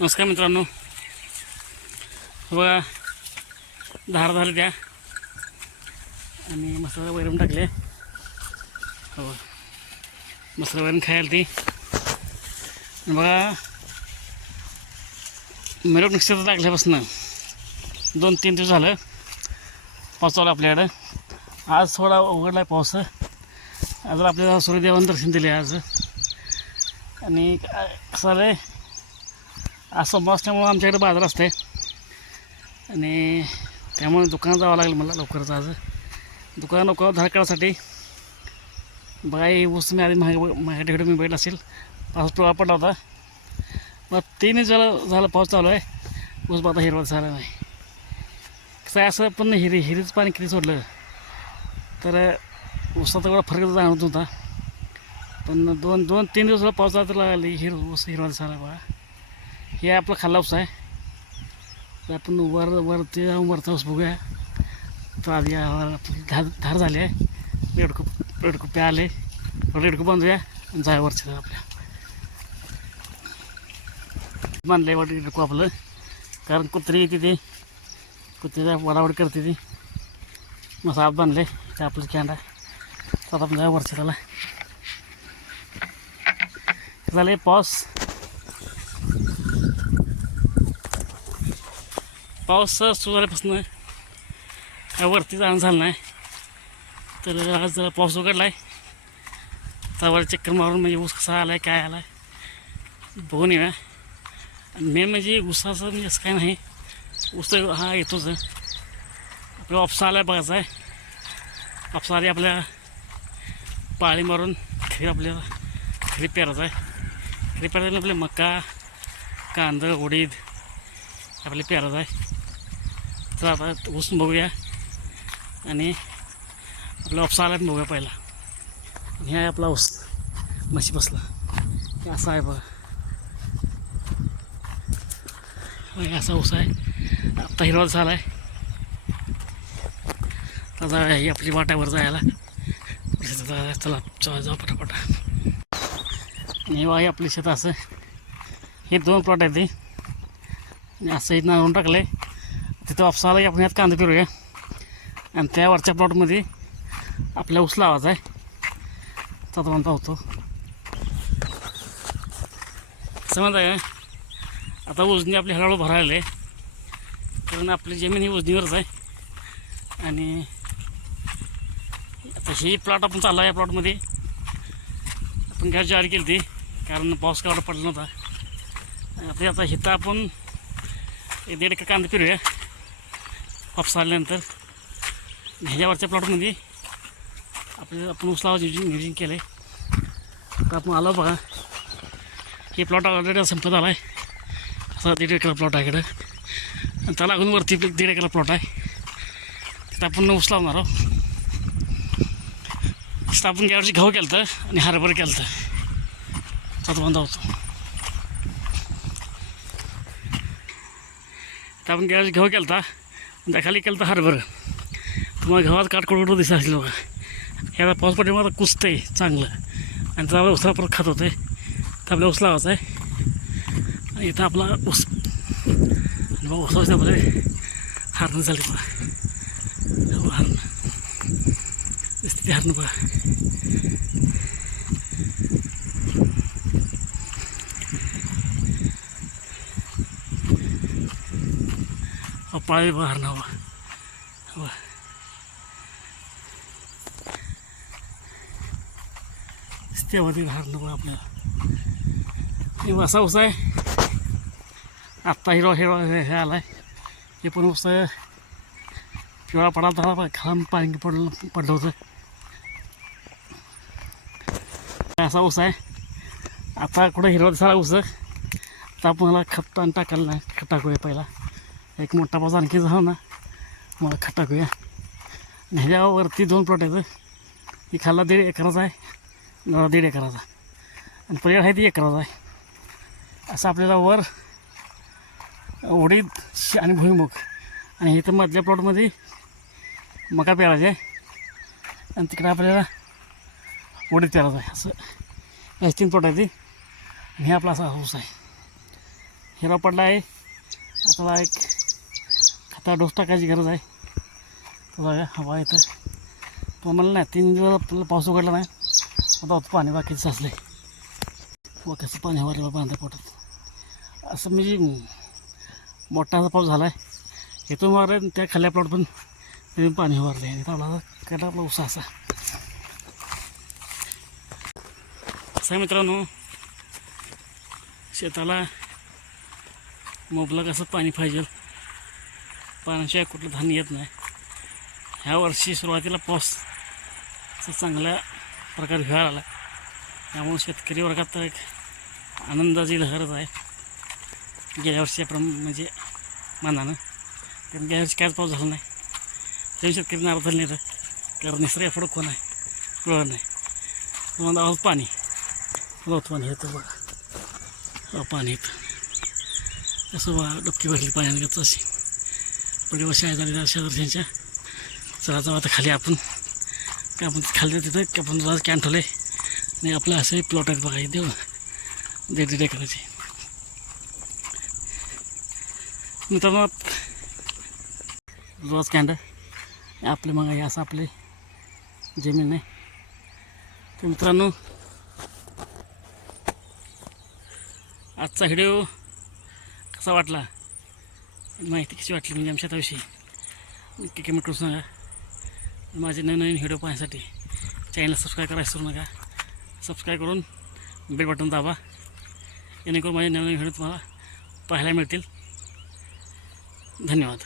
नमस्कार मित्रांनो. बघा धार झाले त्या. आणि मसाला वैरण टाकले. हो. मसाला वैरण खायला ती. आणि बघा मिरवणूक मिक्सर टाकल्यापासून दोन तीन दिवस झालं पाऊस आला आपल्याकडं. आज थोडा उघडला आहे पाऊस. आज आपल्याला सूर्यदेवानं दर्शन दिले आज. आणि काय कसं असं आहे असल्यामुळं आमच्याकडे बाजार असते आणि त्यामुळे दुकानात जावं लागेल मला लवकरच आज. दुकान लवकर धार काढायसाठी बघा ही वस्तू मी आधी महाग माझ्या मी बैठला असेल. पाऊस प्रवाह पडला होता. मग तीन जर झालं पाऊस चालू आहे. ऊस आता हिरवा झाला नाही. कसं आहे असं पण हिरी हिरीच पाणी किती सोडलं. तर ऊसाचा एवढा फरक जाणवत होता पण दोन दोन तीन दिवस पाऊस तर लागली हिर ऊस हिरवा झाला बघा. हे आपला खाल्ला आहे. तर आपण वर वरती जाऊन वरचा ऊस बघूया. तर आधी यावर धार धार झाली आहे. रेडकू रेडकू प्या आले. रेडकू बांधूया आणि जाय वरच्या आपल्या. बांधलं आहे वाटतं रेडकू आपलं. कारण कुत्री येते ते. कुत्रीचा वडावड करते ती. मग मसाला बांधले ते आपलं कॅन्डा तर आता आपण जाय वरच्या त्याला झाले पाऊस. पाऊस सुरू झाल्यापासून काय वरती जाणं झालं नाही. तर आज जरा पाऊस उघडला आहे त्यावर चक्कर मारून म्हणजे ऊस कसा आला आहे काय आला आहे बघून येऊया. आणि मेन म्हणजे ऊसाचं म्हणजे असं काय नाही. ऊस हा येतोच. आपला ऑप्सा आला आहे बघायचा आहे. ऑप्सा आली आपल्या पाळी मारून खरी आपल्याला खरी पेरायचं आहे. खरी पेरायला आपले मका कांदा उडीद आपले पेरायचं आहे. तर आता उसून बघूया. आणि आपला ऑप्सा आला बघूया पहिला. आणि आहे आपला ऊस म्हशी बसला हे असा आहे बघा. असा ऊस आहे. आत्ता हिरवा झाला आहे आता ही आपली वाट्यावर जायला. चला चला जाऊ पटापटा. आणि हे आहे आपली शेत असं. हे दोन प्लॉट आहेत ते. असं इथं आणून टाकलं आहे तिथं वापसाला आपण यात कांदा पेरूया. आणि त्या वरच्या प्लॉटमध्ये आपल्या ऊस लावायचा आहे. तसा म्हणता पाहतो. समज आहे आता उजनी आपली हळूहळू भरायला आहे. कारण आपली जमीन ही उजनीवरच आहे. आणि आता ही प्लॉट आपण चालला या प्लॉटमध्ये आपण गॅस जारी केली ती कारण पाऊस कावडा पडला नव्हता. आता आता हिथं आपण एक दीड एक कांदा पिरूया. कापसा आल्यानंतर ह्याच्यावरच्या प्लॉटमध्ये आपल्याला आपण उचलावं नियोजन नियोजन केलं आहे तर आपण आलो बघा. हे प्लॉट ऑलरेडी संपत आला आहे असा दीड एकर प्लॉट आहे इकडं. आणि त्याला अजून वरती दीड एकर प्लॉट आहे. तिथं आपण उचलावणार आहोत. तिथं आपण गेल्या वर्षी गहू केलं आणि हरभर केलं होतं सात बांधा होतो. तर आपण गेल्या गहू केला होता खाली केलं तर हरभर मग गव्हात काटकोट दिसत असेल बघा याला पाऊस पडल्यामुळे आता कुचतं आहे चांगलं आणि त्याला उसला परत खात होतं तर आपल्या ऊस लावायचा आहे आणि इथं आपला उस आणि मग उसला आपले हारणं झाली बघा हारणं हारणं बघा पाळी बघा हारणं हवा हवा त्यामध्ये हारणं बघा आपल्याला. हे असा ऊस आहे. आत्ता हिरो हिरो हे हे आला आहे हे पण ऊस पिवळा पडा झाला खाम पाणी पडलं पडलं होतं. असा ऊस आहे. आता कुठं हिरवा दिसाला उस आता आपल्याला खत आणि टाकायला नाही खत टाकूया पहिला. एक मोठा पाऊस आणखी जाऊ ना? मग खत टाकूया आणि ह्याच्यावरती दोन प्लॉट आहेत. ही खाल्ला दीड एकराचा आहे नवरा दीड एकराचा. आणि पलीकडे आहे ती एकराचा आहे. असं आपल्याला वर उडीद आणि भुईमुग. आणि इथं मधल्या प्लॉटमध्ये मका पेरायचा आहे. आणि तिकडे आपल्याला उडीद पेरायचं आहे. असं याच तीन प्लॉट आहे ती. आणि हे आपला असा हाऊस आहे. हिरा पडला आहे. आता एक त्या डोस टाकायची गरज आहे? तर बघा हवा येतं तो मला नाही तीन दिवस आपल्याला पाऊस उघडला नाही. आता होतं पाणी बाकीचं साचलं आहे कसं पाणी हवा बाबा बांधा पोटात. असं म्हणजे मोठा असा पाऊस झाला आहे इथून मारलं त्या खाल्ल्या प्लॉट पण तिथून पाणी वारले आहे आपला कडा आपला उसा असा. असं मित्रांनो शेताला मोबला कसं पाणी पाहिजे? पाण्याशिवाय कुठलं धान्य येत नाही. ह्या वर्षी सुरुवातीला पाऊस असं चांगल्या प्रकारे व्हायला आला त्यामुळे शेतकरी वर्गात एक आनंदाची लहरच आहे. गेल्या वर्षीप्रम म्हणजे मानानं कारण गेल्या वर्षी कायच पाऊस झाला नाही. तरी शेतकरी नाराज झाले नाही तर कारण निसर्ग फडक कोण आहे? कळलं नाही. तुम्हाला आहोत पाणी. रोज पाणी येतं बघा. पाणी येतं असं बा डबकी भरली पाण्याने गच्च अशी. पडे वर्ष आहे झालेल्या शेजारच्यांच्या चला जाऊ आता खाली आपण. काय आपण खाली तिथं? की आपण रोज कॅन आहे आणि आपलं असं प्लॉट आहेत बघा देऊ दीड दीड एकराचे मित्रांनो रोज कॅन्ड आपले मग हे असं आपले जमीन आहे. तर मित्रांनो आजचा व्हिडिओ कसा वाटला? माहिती कशी वाटली म्हणजे आमच्या शेताविषयी नक्की कमेंट करू सांगा. माझे नवीन व्हिडिओ पाहण्यासाठी चॅनल सबस्क्राईब करायला विसरू नका. सबस्क्राईब करून बेल बटन दाबा. जेणेकरून माझे नवीन व्हिडिओ तुम्हाला पाहायला मिळतील. धन्यवाद.